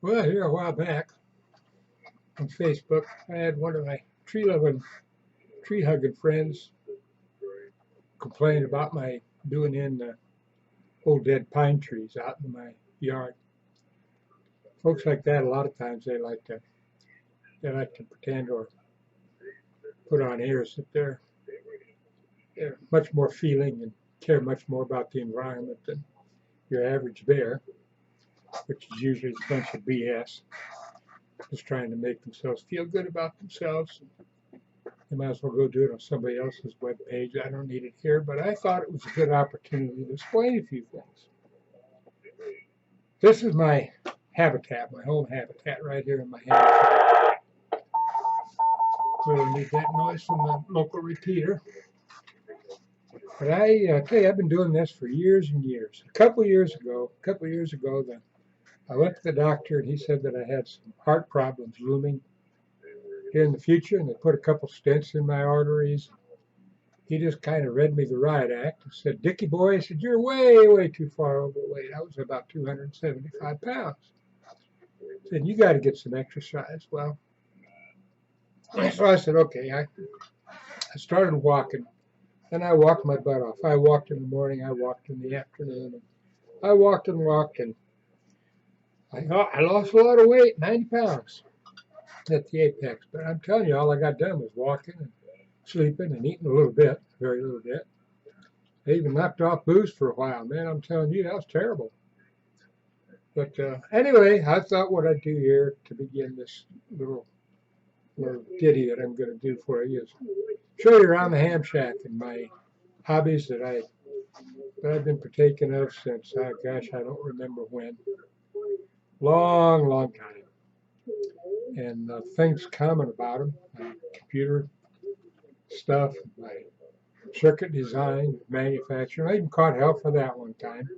Well, here a while back on Facebook, I had one of my tree hugging friends complain about my doing in the old dead pine trees out in my yard. Folks like that, a lot of times they like to pretend or put on airs that they're much more feeling and care much more about the environment than your average bear, which is usually a bunch of BS, just trying to make themselves feel good about themselves. They might as well go do it on somebody else's web page. I don't need it here, but I thought it was a good opportunity to explain a few things. This is my habitat, my home habitat right here in my habitat. We don't need that noise from the local repeater. But I tell you, I've been doing this for years and years. A couple of years ago, I went to the doctor and he said that I had some heart problems looming here in the future, and they put a couple stents in my arteries. He just kind of read me the riot act and said, "Dickie boy," he said, "you're way, way too far overweight." I was about 275 pounds. He said, "You got to get some exercise." Well, so I said, okay. I started walking, and I walked my butt off. I walked in the morning, I walked in the afternoon, and I walked and walked, and I lost a lot of weight, 90 pounds at the apex. But I'm telling you, all I got done was walking and sleeping and eating a little bit, very little bit. I even knocked off booze for a while, man. I'm telling you, that was terrible. But anyway, I thought what I'd do here to begin this little ditty that I'm going to do for you is show you around the ham shack and my hobbies that I've been partaking of since, oh gosh, I don't remember when. Long, long time. And things common about them, my computer stuff, my circuit design, manufacturing. I even caught hell for that one time.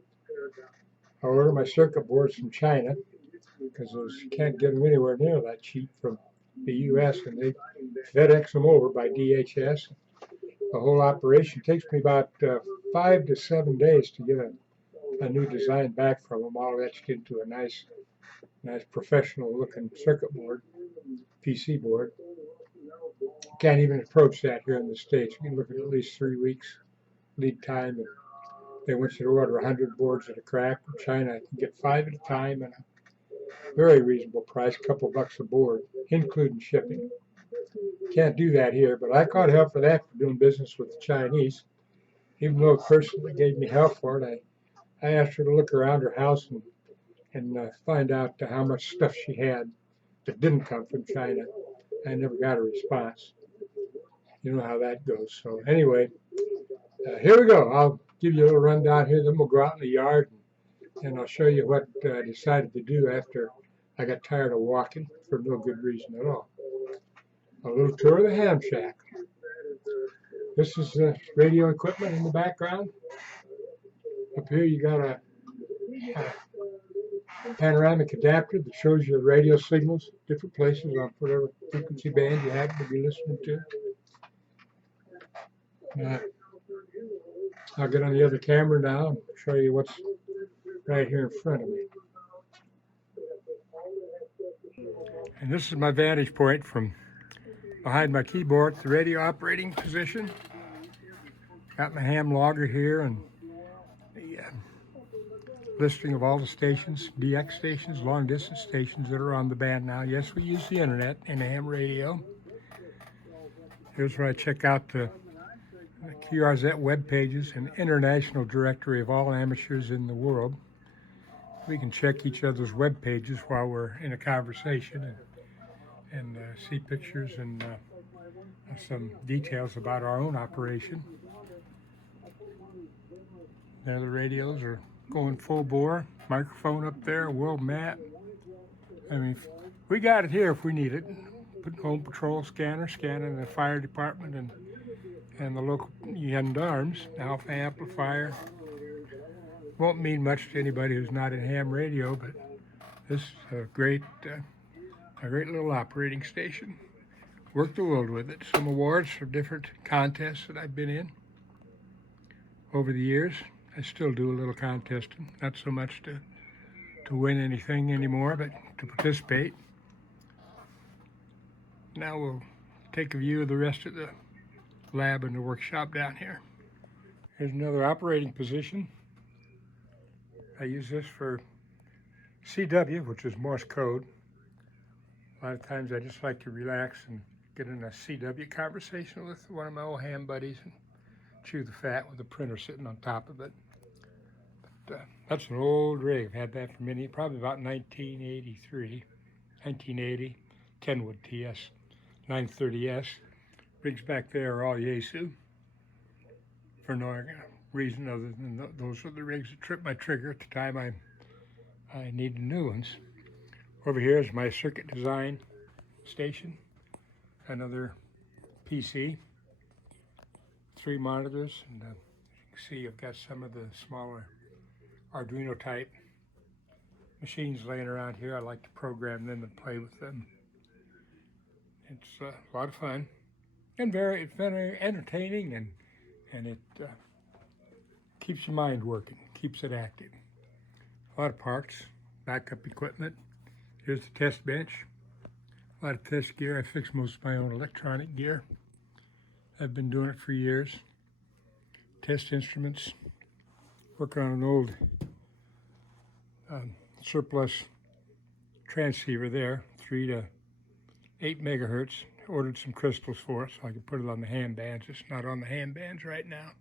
I ordered my circuit boards from China because you can't get them anywhere near that cheap from the U.S. and they FedEx them over by DHS. The whole operation takes me about 5 to 7 days to get a new design back from them, all etched into a nice professional looking circuit board, PC board. Can't even approach that here in the States. You can look at least 3 weeks lead time. And they want you to order 100 boards at a crack. In China, I can get 5 at a time and a very reasonable price, a couple bucks a board, including shipping. Can't do that here, but I caught hell for that for doing business with the Chinese. Even though the person that gave me hell for it, I asked her to look around her house and find out how much stuff she had that didn't come from China. I never got a response. You know how that goes. So anyway, here we go. I'll give you a little rundown here, then we'll go out in the yard and I'll show you what I decided to do after I got tired of walking for no good reason at all. A little tour of the ham shack. This is the radio equipment in the background. Up here you got a panoramic adapter that shows you the radio signals, different places on whatever frequency band you happen to be listening to. I'll get on the other camera now and show you what's right here in front of me. And this is my vantage point from behind my keyboard, the radio operating position. Got my ham logger here and the listing of all the stations, DX stations, long distance stations that are on the band now. Yes, we use the internet in ham radio. Here's where I check out the QRZ web pages, an international directory of all amateurs in the world. We can check each other's web pages while we're in a conversation and see pictures and some details about our own operation. There the radios are going full bore. Microphone up there, world map. I mean, we got it here if we need it. Put home patrol scanner, scanning the fire department and the local gendarmes. Alpha amplifier. Won't mean much to anybody who's not in ham radio, but this is a great little operating station. Worked the world with it. Some awards for different contests that I've been in over the years. I still do a little contesting, not so much to to win anything anymore, but to participate. Now we'll take a view of the rest of the lab and the workshop down here. Here's another operating position. I use this for CW, which is Morse code. A lot of times I just like to relax and get in a CW conversation with one of my old ham buddies and chew the fat with the printer sitting on top of it. But, that's an old rig. I've had that for probably about 1980, Kenwood TS 930S. Rigs back there are all Yaesu for no reason other than those are the rigs that trip my trigger at the time I needed new ones. Over here is my circuit design station, another PC, 3 monitors, and you can see I've got some of the smaller Arduino type machines laying around here. I like to program them and play with them. It's a lot of fun and very entertaining, and it keeps your mind working, keeps it active. A lot of parts, backup equipment. Here's the test bench. A lot of test gear. I fix most of my own electronic gear. I've been doing it for years. Test instruments. Working on an old surplus transceiver there, 3 to 8 megahertz. Ordered some crystals for it so I could put it on the ham bands. It's not on the ham bands right now.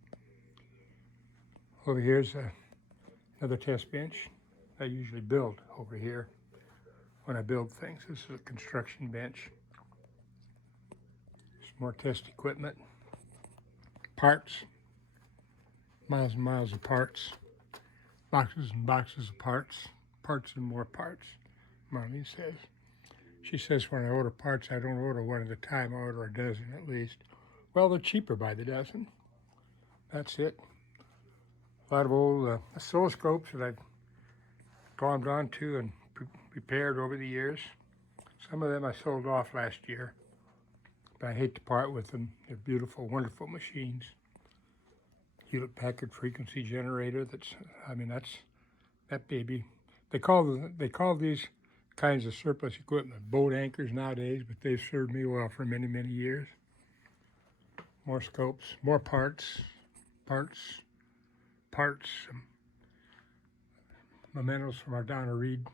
Over here's another test bench. I usually build over here when I build things. This is a construction bench. Some more test equipment. Parts. Miles and miles of parts. Boxes and boxes of parts. Parts and more parts, Mommy says. She says when I order parts, I don't order one at a time. I order a dozen at least. Well, they're cheaper by the dozen. That's it. A lot of old oscilloscopes that I've glommed onto and repaired over the years. Some of them I sold off last year, but I hate to part with them. They're beautiful, wonderful machines. Hewlett-Packard frequency generator. That baby. They call these kinds of surplus equipment boat anchors nowadays, but they've served me well for many, many years. More scopes, more parts, mementos from our Donna Reed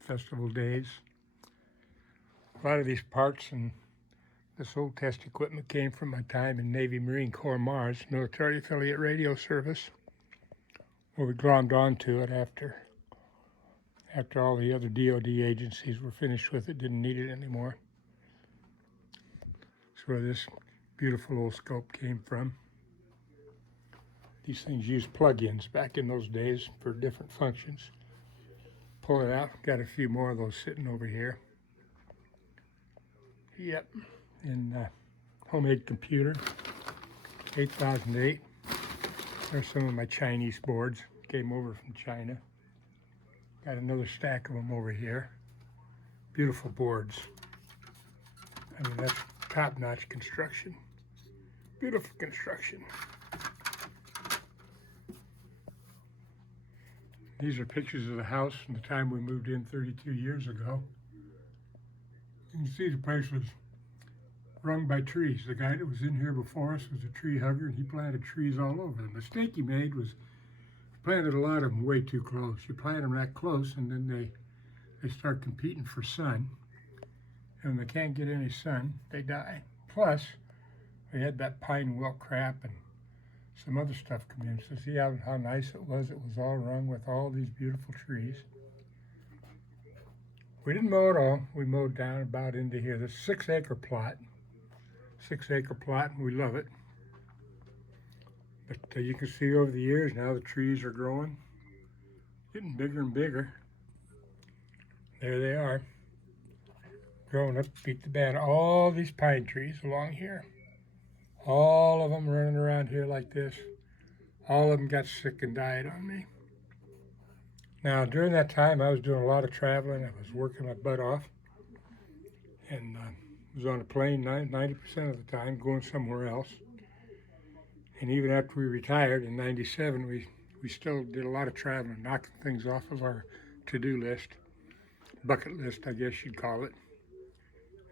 Festival days. A lot of these parts and this old test equipment came from my time in Navy Marine Corps Mars, military affiliate radio service, where we glommed onto it after all the other DoD agencies were finished with it, didn't need it anymore. That's where this beautiful old scope came from. These things used plug-ins back in those days for different functions. Pull it out, got a few more of those sitting over here. Yep, and homemade computer, 8008. There's some of my Chinese boards, came over from China. Got another stack of them over here. Beautiful boards. I mean, that's top-notch construction. Beautiful construction. These are pictures of the house from the time we moved in 32 years ago. You can see the place was rung by trees. The guy that was in here before us was a tree hugger, and he planted trees all over. The mistake he made was planted a lot of them way too close. You plant them that close, and then they start competing for sun. And when they can't get any sun, they die. Plus, we had that pine wilt crap and some other stuff come in. So see how nice it was? It was all rung with all these beautiful trees. We didn't mow it all. We mowed down about into here. This 6-acre plot. 6-acre plot, and we love it. But you can see over the years now the trees are growing, getting bigger and bigger. There they are, growing up, beat the band. All these pine trees along here, all of them running around here like this. All of them got sick and died on me. Now, during that time, I was doing a lot of traveling. I was working my butt off, and was on a plane 90% of the time, going somewhere else. And even after we retired in '97, we still did a lot of traveling, knocking things off of our to-do list, bucket list, I guess you'd call it.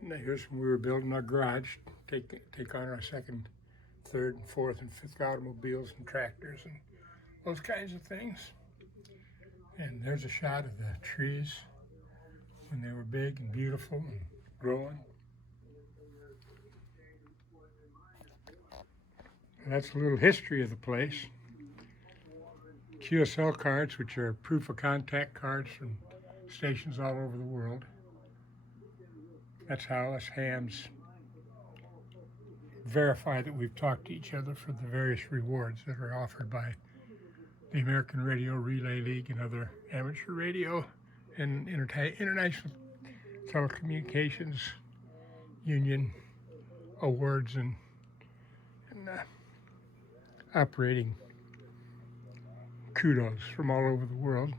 And here's when we were building our garage, take on our second, third, and fourth, and fifth automobiles and tractors and those kinds of things. And there's a shot of the trees when they were big and beautiful and growing. And that's a little history of the place. QSL cards, which are proof of contact cards from stations all over the world. That's how us hams verify that we've talked to each other for the various rewards that are offered by the American Radio Relay League and other amateur radio and international telecommunications union awards and operating kudos from all over the world.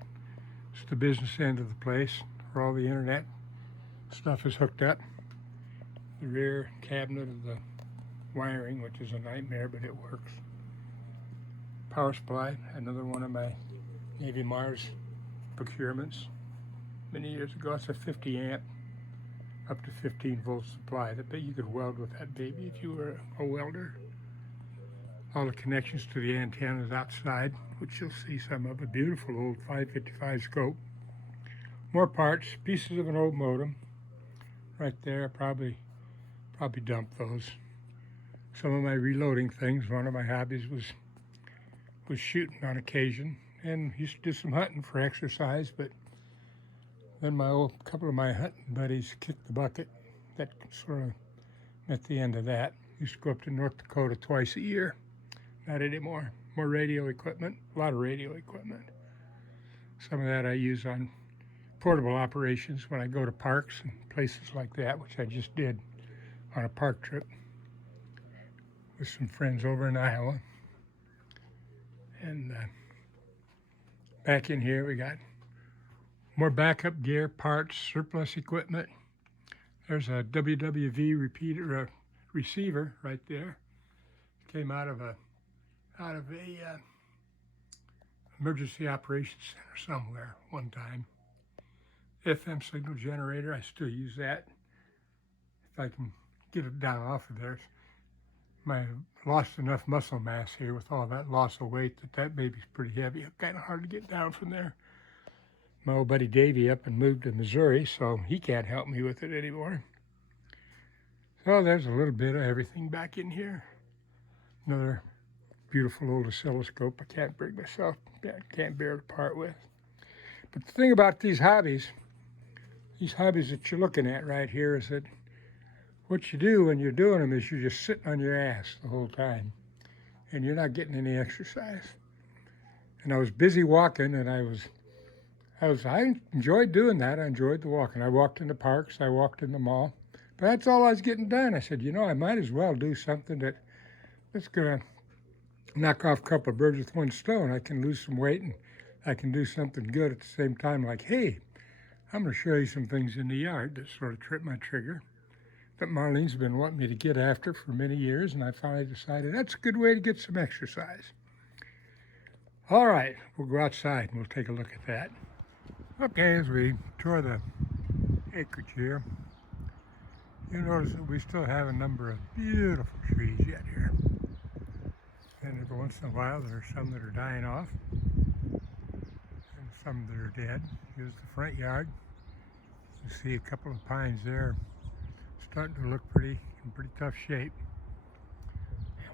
It's the business end of the place where all the internet stuff is hooked up. The rear cabinet of the wiring, which is a nightmare, but it works. Power supply, another one of my Navy Mars procurements. Many years ago, it's a 50 amp, up to 15 volt supply. That you could weld with that baby if you were a welder. All the connections to the antennas outside, which you'll see some of, a beautiful old 555 scope. More parts, pieces of an old modem. Right there, probably dumped those. Some of my reloading things. One of my hobbies was shooting on occasion, and used to do some hunting for exercise, but then couple of my hunting buddies kicked the bucket. That sort of met the end of that. Used to go up to North Dakota twice a year. Not anymore. More radio equipment, a lot of radio equipment. Some of that I use on portable operations when I go to parks and places like that, which I just did on a park trip with some friends over in Iowa. And back in here we got more backup gear, parts, surplus equipment. There's a WWV repeater receiver right there. Came out of a emergency operations center somewhere one time. FM signal generator, I still use that if I can get it down off of there. I lost enough muscle mass here with all that loss of weight that baby's pretty heavy. Kind of hard to get down from there. My old buddy Davey up and moved to Missouri, so he can't help me with it anymore. So there's a little bit of everything back in here. Another beautiful old oscilloscope I can't can't bear to part with. But the thing about these hobbies that you're looking at right here is that what you do when you're doing them is you're just sitting on your ass the whole time, and you're not getting any exercise. And I was busy walking, and I enjoyed doing that. I enjoyed the walking. I walked in the parks, I walked in the mall, but that's all I was getting done. I said, I might as well do something that's gonna knock off a couple of birds with one stone. I can lose some weight and I can do something good at the same time. Like, hey, I'm going to show you some things in the yard that sort of tripped my trigger that Marlene's been wanting me to get after for many years, and I finally decided that's a good way to get some exercise. All right, we'll go outside and we'll take a look at that. Okay, as we tour the acreage here, you'll notice that we still have a number of beautiful trees yet here. And every once in a while there are some that are dying off and some that are dead. Here's the front yard. You see a couple of pines there starting to look in pretty tough shape.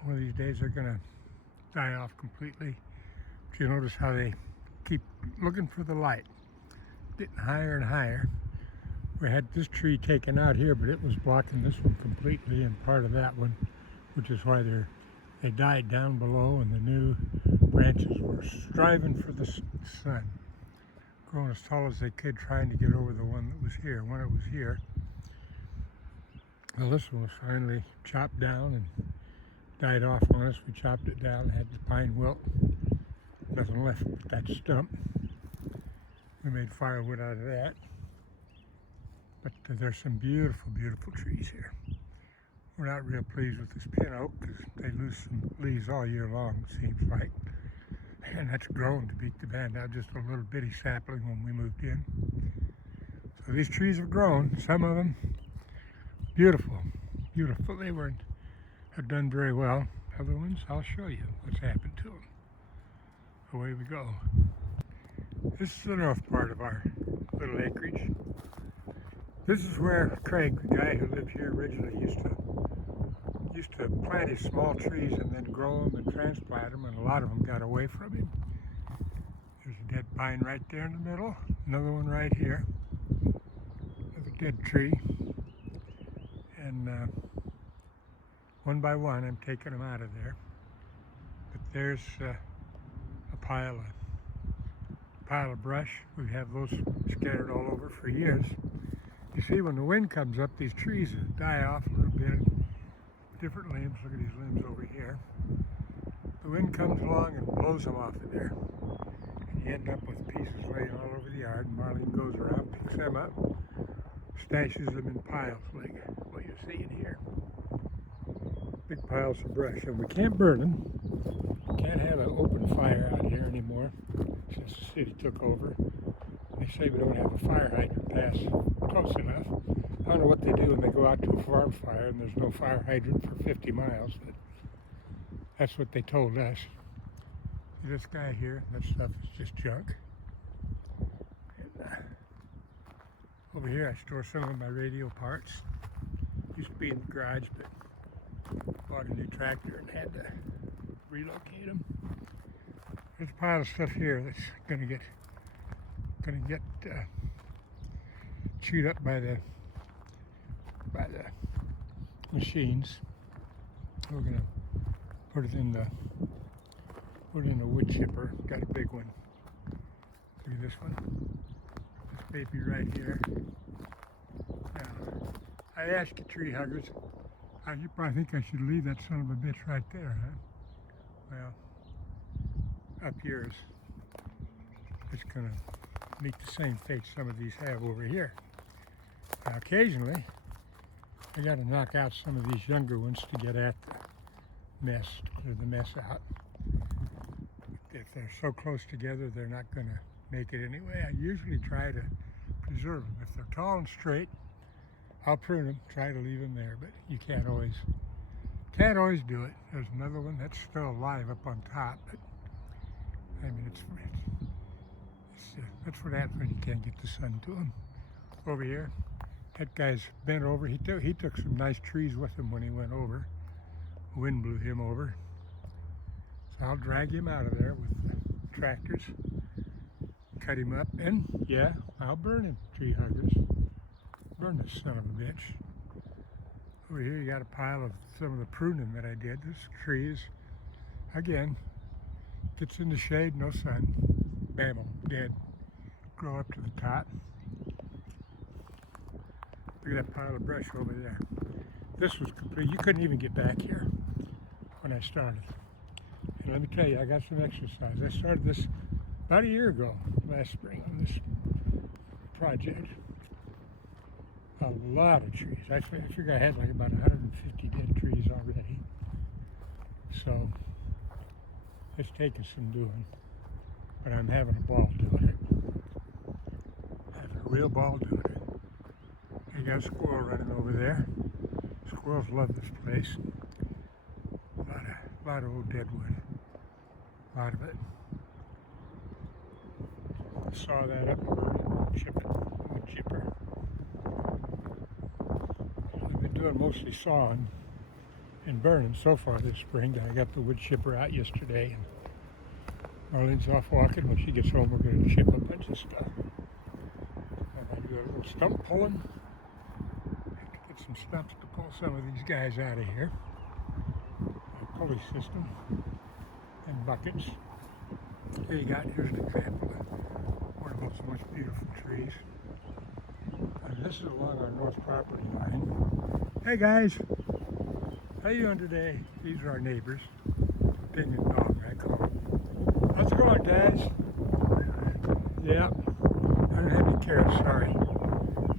One of these days they're going to die off completely. But you notice how they keep looking for the light, getting higher and higher. We had this tree taken out here, but it was blocking this one completely and part of that one, which is why they died down below, and the new branches were striving for the sun, growing as tall as they could, trying to get over the one that was here. When it was here, well, this one was finally chopped down and died off on us. We chopped it down, had the pine wilt, nothing left but that stump. We made firewood out of that. But there's some beautiful, beautiful trees here. We're not real pleased with this pin oak because they lose some leaves all year long, it seems like. Man, that's grown to beat the band out, just a little bitty sapling when we moved in. So these trees have grown, some of them beautiful, beautiful. They have done very well. Other ones, I'll show you what's happened to them. Away we go. This is the north part of our little acreage. This is where Craig, the guy who lived here originally, used to plant his small trees and then grow them and transplant them, and a lot of them got away from him. There's a dead pine right there in the middle, another one right here, another dead tree, and one by one I'm taking them out of there. But there's a pile of brush. We have those scattered all over for years. You see, when the wind comes up, these trees die off a little bit. Different limbs. Look at these limbs over here. The wind comes along and blows them off of there. And you end up with pieces laying all over the yard. And Marlene goes around, picks them up, stashes them in piles like what you're seeing here. Big piles of brush. And we can't burn them. Can't have an open fire out here anymore since the city took over. They say we don't have a fire hydrant pass close enough. I don't know what they do when they go out to a farm fire and there's no fire hydrant for 50 miles, but that's what they told us. See this guy here, that stuff is just junk. And over here I store some of my radio parts. Used to be in the garage, but bought a new tractor and had to relocate them. There's a pile of stuff here that's gonna get chewed up by the machines. We're gonna put it in the wood chipper. Got a big one. Look at this one. This baby right here. Now, I asked the tree huggers. You probably think I should leave that son of a bitch right there, huh? Well, up here it's gonna meet the same fate some of these have over here. Now, occasionally, I got to knock out some of these younger ones to get at the mess, to clear the mess out. If they're so close together, they're not going to make it anyway. I usually try to preserve them. If they're tall and straight, I'll prune them, try to leave them there, but you can't always do it. There's another one that's still alive up on top, but I mean, that's what happens when you can't get the sun to them. Over here, that guy's bent over. He took some nice trees with him when he went over. The wind blew him over. So I'll drag him out of there with the tractors, cut him up, and yeah, I'll burn him, tree huggers. Burn this son of a bitch. Over here you got a pile of some of the pruning that I did. This tree is, again, gets in the shade, no sun. Bam, dead. Grow up to the top. Look at that pile of brush over there. This was complete. You couldn't even get back here when I started. And let me tell you, I got some exercise. I started this about a year ago, last spring, on this project. A lot of trees. I figure I had like about 150 dead trees already. So it's taken some doing, but I'm having a ball doing it. Having a real ball doing it. You got a squirrel running over there. Squirrels love this place. A lot of old dead wood. A lot of it. I saw that up and wood chipper. We've been doing mostly sawing and burning so far this spring. I got the wood chipper out yesterday. And Marlene's off walking. When she gets home, we're going to chip a bunch of stuff. And I do a little stump pulling. Get some stumps to pull some of these guys out of here. A pulley system and buckets. Here you got, here's an example of one of those most beautiful trees. And this is along our north property line. Hey guys, how you doing today? These are our neighbors. Pin and dog, I call them. How's it going, guys? Yeah, I don't have any carrots, sorry,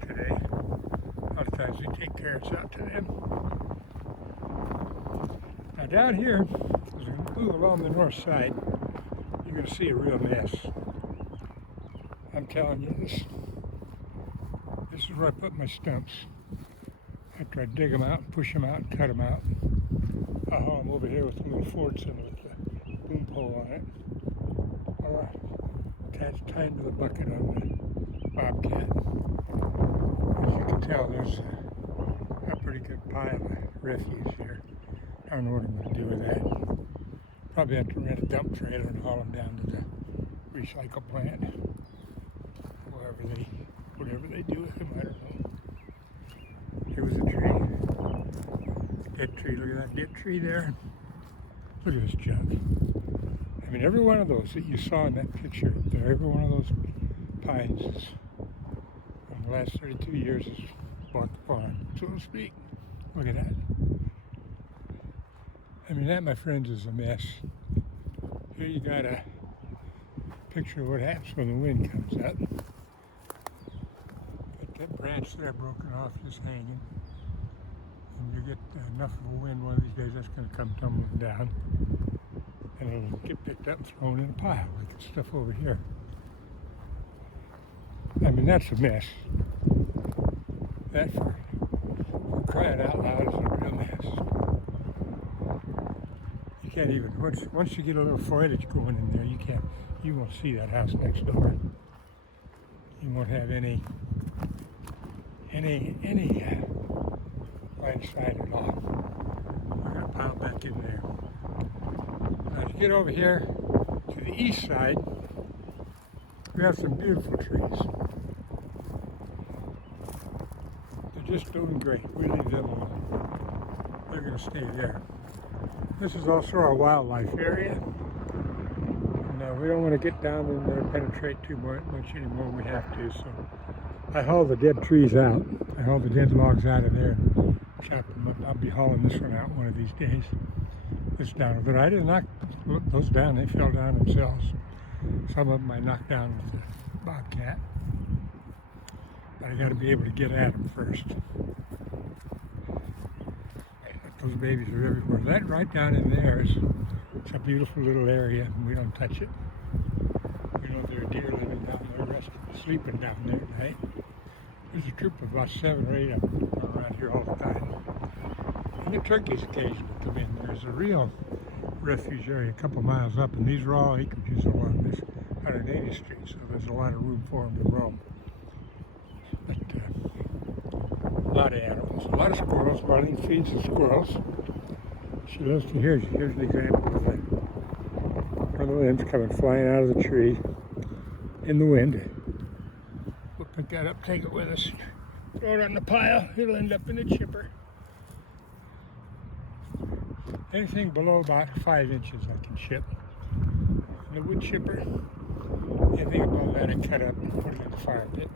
today. A lot of times we take carrots out to them. Now down here, as we move along the north side, you you're going to see a real mess. I'm telling you, this is where I put my stumps. After I dig them out and push them out and cut them out, I haul them over here with the little forks in it with the boom pole on it. Or tied to the bucket on the Bobcat. As you can tell, there's a pretty good pile of refuse here. I don't know what I'm going to do with that. Probably have to rent a dump trailer and haul them down to the recycle plant. Whatever they do with them, I don't know. Here was a tree. Dead tree, look at that dead tree there. Look at this junk. I mean, every one of those that you saw in that picture there, every one of those pines is, in the last 32 years has bought the farm, so to speak. Look at that. I mean, that, my friends, is a mess. Here you got a picture of what happens when the wind comes up. Got that branch there broken off, just hanging. And you get enough of a wind one of these days, that's going to come tumbling down. And it'll get picked up and thrown in a pile, like the stuff over here. I mean, that's a mess. That, for crying out loud, is a real mess. You can't even, once you get a little foliage going in there, you won't see that house next door. You won't have any line of sight at all. We're going to pile back in there. Now, as you get over here to the east side, we have some beautiful trees. They're just doing great. We leave them alone. We're going to stay there. This is also our wildlife area. And, we don't want to get down in there and penetrate too much anymore. We have to, so I haul the dead trees out. I haul the dead logs out of there and chop them up. I'll be hauling this one out one of these days. This down, but I didn't knock those down. They fell down themselves. Some of them I knocked down with the Bobcat. But I got to be able to get at them first. Those babies are everywhere. That right down in there is a beautiful little area, and we don't touch it. You know, there are deer living down there, resting, sleeping down there at night. There's a troop of about 7 or 8 of them around here all the time. And the turkeys occasionally come in. There's a real refuge area a couple miles up, and these are all acreages along this 180th Street, so there's a lot of room for them to roam. But a lot of animals, a lot of squirrels. Marlene feeds the squirrels. She loves to hear. Here's an example of it. One of the limbs coming flying out of the tree in the wind. We'll pick that up, take it with us, throw it on the pile. It'll end up in the chipper. Anything below about 5 inches I can chip in the wood chipper. Anything above that I cut up and put it in the fire pit.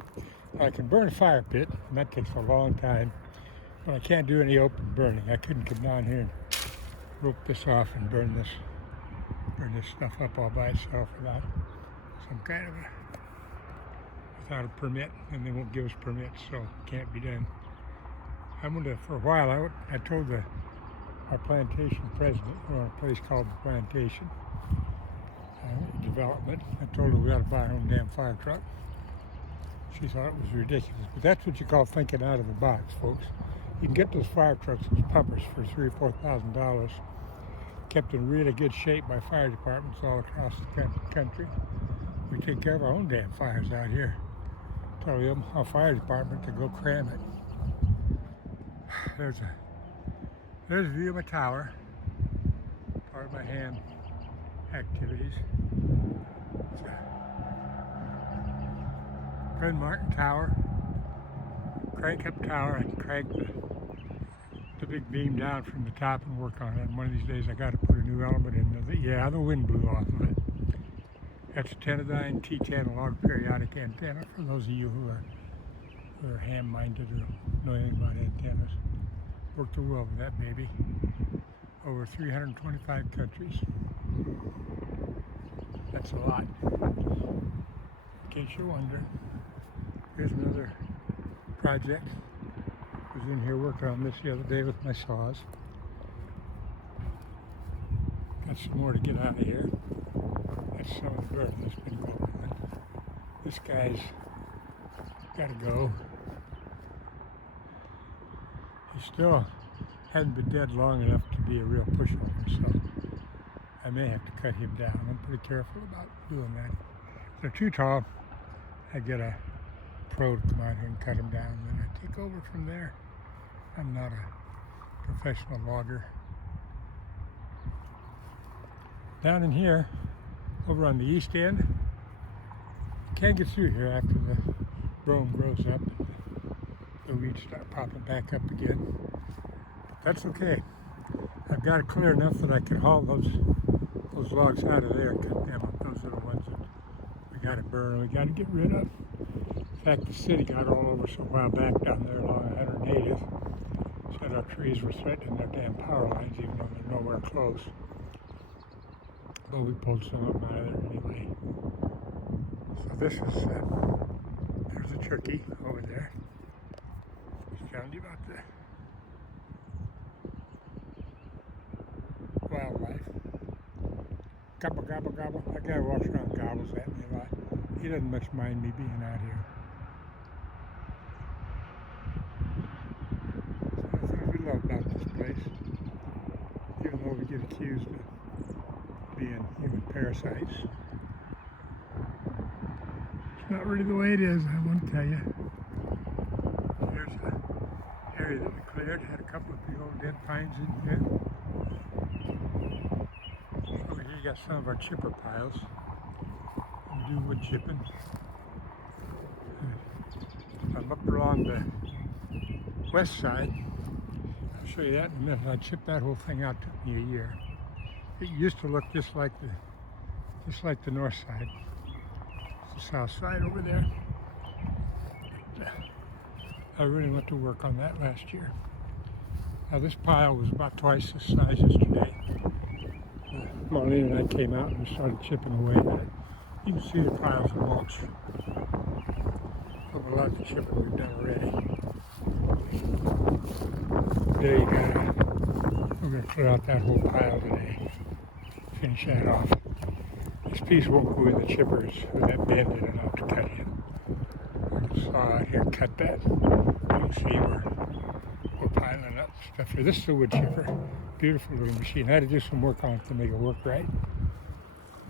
I can burn a fire pit, and that takes a long time, but I can't do any open burning. I couldn't come down here and rope this off and burn this stuff up all by itself without some kind of without a permit, and they won't give us permits, so it can't be done. I'm gonna, for a while, I told our plantation president, or a place called the Plantation Development, I told her we ought to buy our own damn fire truck. She thought it was ridiculous, but that's what you call thinking out of the box, folks. You can get those fire trucks as pumpers for $3,000 or $4,000, kept in really good shape by fire departments all across the country. We take care of our own damn fires out here. Tell them our fire department to go cram it. There's a view of my tower, part of my hand activities. It's a Fred Martin tower, crank up tower. I can crank the big beam down from the top and work on it. And one of these days I got to put a new element in. The wind blew off of it. That's a Tennedyne T10 log periodic antenna for those of you who are ham-minded or know anything about antennas. Worked the world with that baby. Over 325 countries. That's a lot. In case you're wondering. Here's another project. I was in here working on this the other day with my saws. Got some more to get out of here. That's That's some of the burning that's been going on. This guy's got to go. He still hasn't been dead long enough to be a real pushover, so I may have to cut him down. I'm pretty careful about doing that. If they're too tall, I get a pro to come out here and cut them down, and then I take over from there. I'm not a professional logger. Down in here, over on the east end, you can't get through here after the brome grows up and the weeds start popping back up again. That's okay. I've got it clear enough that I can haul those logs out of there and cut them up. Those are the ones that we got to burn and we got to get rid of. In fact, the city got all over us a while back down there along 180th. Said our trees were threatening their damn power lines, even though they're nowhere close. But we pulled some of them out of there anyway. So this is, there's a turkey over there. Just telling you about the wildlife. Gobble, gobble, gobble. That guy walks around and gobbles at me a lot. He doesn't much mind me being out here. So that's what we love about this place. Even though we get accused of being human parasites. It's not really the way it is, I want to tell you. Here's an area that we cleared. Had a couple of big old dead pines in here. Over here you got some of our chipper piles. We do wood chipping. I'm up along the west side. I'll show you that in a minute. I chipped that whole thing out. Took me a year. It used to look just like the north side. It's the south side over there. I really went to work on that last year. Now this pile was about twice this size yesterday. Marlene and I came out and we started chipping away. You can see the piles of mulch of a lot of the chipping we've done already. There you go. We're going to clear out that whole pile today. Finish that off. This piece won't go in the chippers with that bend in it. I'll have to cut it. I can saw out here, cut that. You can see we're piling up stuff here. This is a wood chipper. Beautiful little machine. I had to do some work on it to make it work right.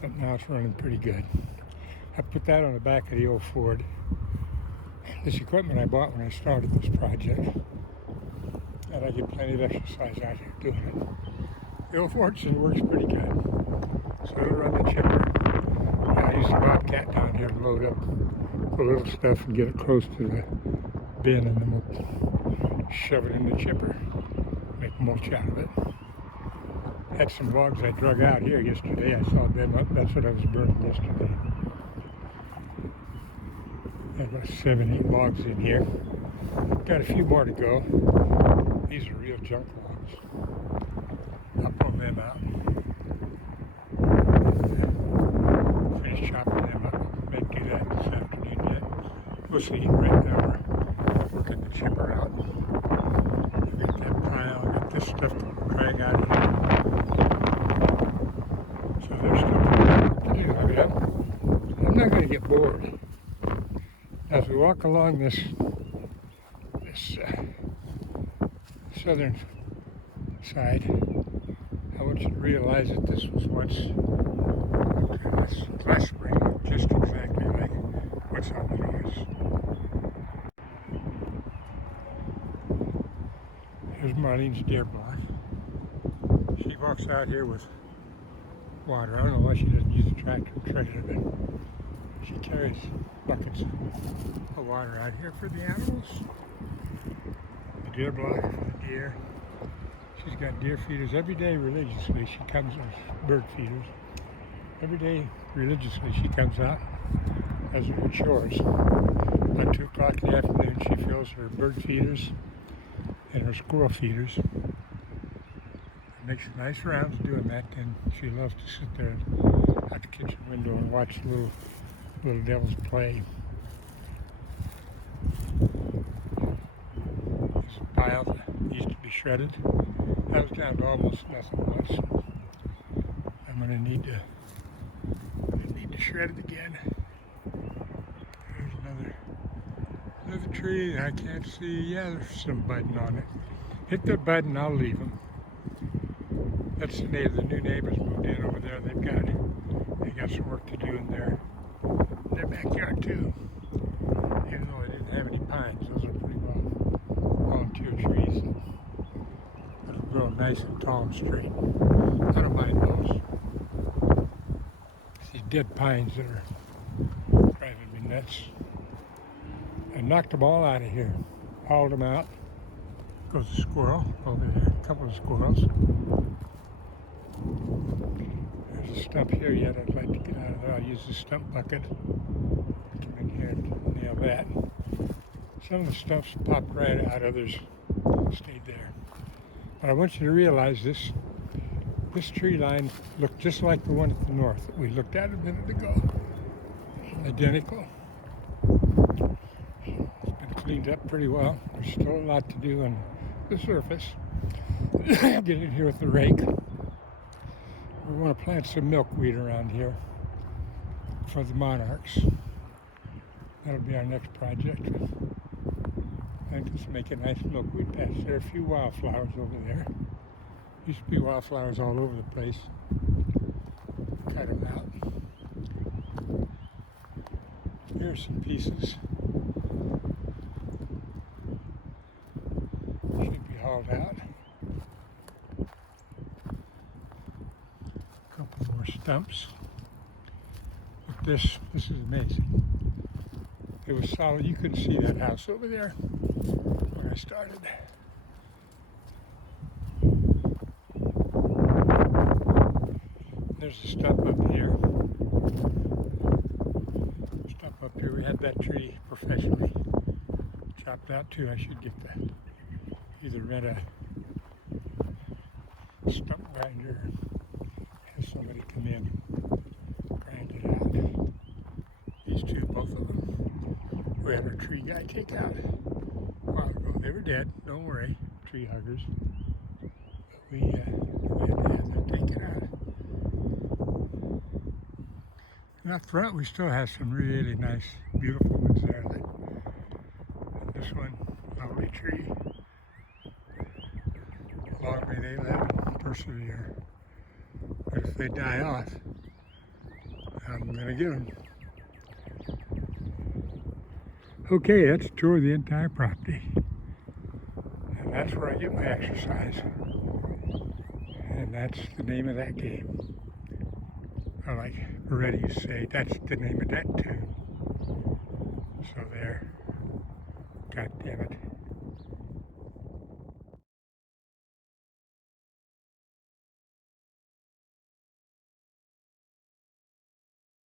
But now it's running pretty good. I put that on the back of the old Ford. This equipment I bought when I started this project. And I get plenty of exercise out here doing it. The old Fordson works pretty good. So it'll run the chipper. I use the Bobcat down here to load up the little stuff and get it close to the bin, and then we'll shove it in the chipper. Make mulch out of it. Had some logs I drug out here yesterday. I saw them up. That's what I was burning yesterday. Had about 7, 8 logs in here. Got a few more to go. These are real junk logs. I'll pull them out. Finish chopping them up. May do that this afternoon yet. We'll see. Right now we're working the chipper out. I got that pile. I got this stuff to drag out of here. So there's still work to do. I mean, I'm not going to get bored. As we walk along this southern side, I want you to realize that this was once, this last spring, just exactly like what's on the north. Here's Marlene's deer block. She walks out here with water. I don't know why she doesn't use a tractor and trailer, but she carries buckets of water out here for the animals. The deer block for the deer. She's got deer feeders every day religiously. She comes, or bird feeders. Every day religiously she comes out, does her chores. About 2 o'clock in the afternoon she fills her bird feeders and her squirrel feeders. Makes nice rounds doing that, and she loves to sit there at the kitchen window and watch little devils play. This pile that used to be shredded, that was down to almost nothing once. I'm going to need to shred it again. There's another tree I can't see. Yeah, there's some budding on it. Hit the button, I'll leave them. That's the new neighbors moved in over there. They got some work to do in their backyard too. Even though I didn't have any pines, those are pretty well volunteer trees. That'll grow nice and tall and straight. I don't mind those. These dead pines that are driving me nuts. I knocked them all out of here. Hauled them out. Goes a squirrel over there. A couple of squirrels. There's a stump here yet I'd like to get out of there. I'll use the stump bucket. Come in here and nail that. Some of the stumps popped right out, others stayed there. But I want you to realize this tree line looked just like the one at the north that we looked at a minute ago. Identical. It's been cleaned up pretty well. There's still a lot to do on the surface. Get in here with the rake. We want to plant some milkweed around here for the monarchs. That'll be our next project. And just make a nice milkweed patch. There are a few wildflowers over there. Used to be wildflowers all over the place. Cut them out. Here's some pieces. Should be hauled out. A couple more stumps. But this is amazing. It was solid. You couldn't see that house over there when I started. There's a stump up here. Stump up here. We had that tree professionally chopped out too. I should get that. Either rent a stump grinder or have somebody come in and grind it out. These two, both of them. We had our tree guy take out a while ago. They were dead, don't worry, tree huggers. But we had to have them taken out. And up front, we still have some really nice, beautiful ones there. And this one, lovely tree. Long may they live and persevere. But if they die off, I'm going to get them. Okay, that's a tour of the entire property. And that's where I get my exercise. And that's the name of that game. Or like Moretti used to say, that's the name of that tune.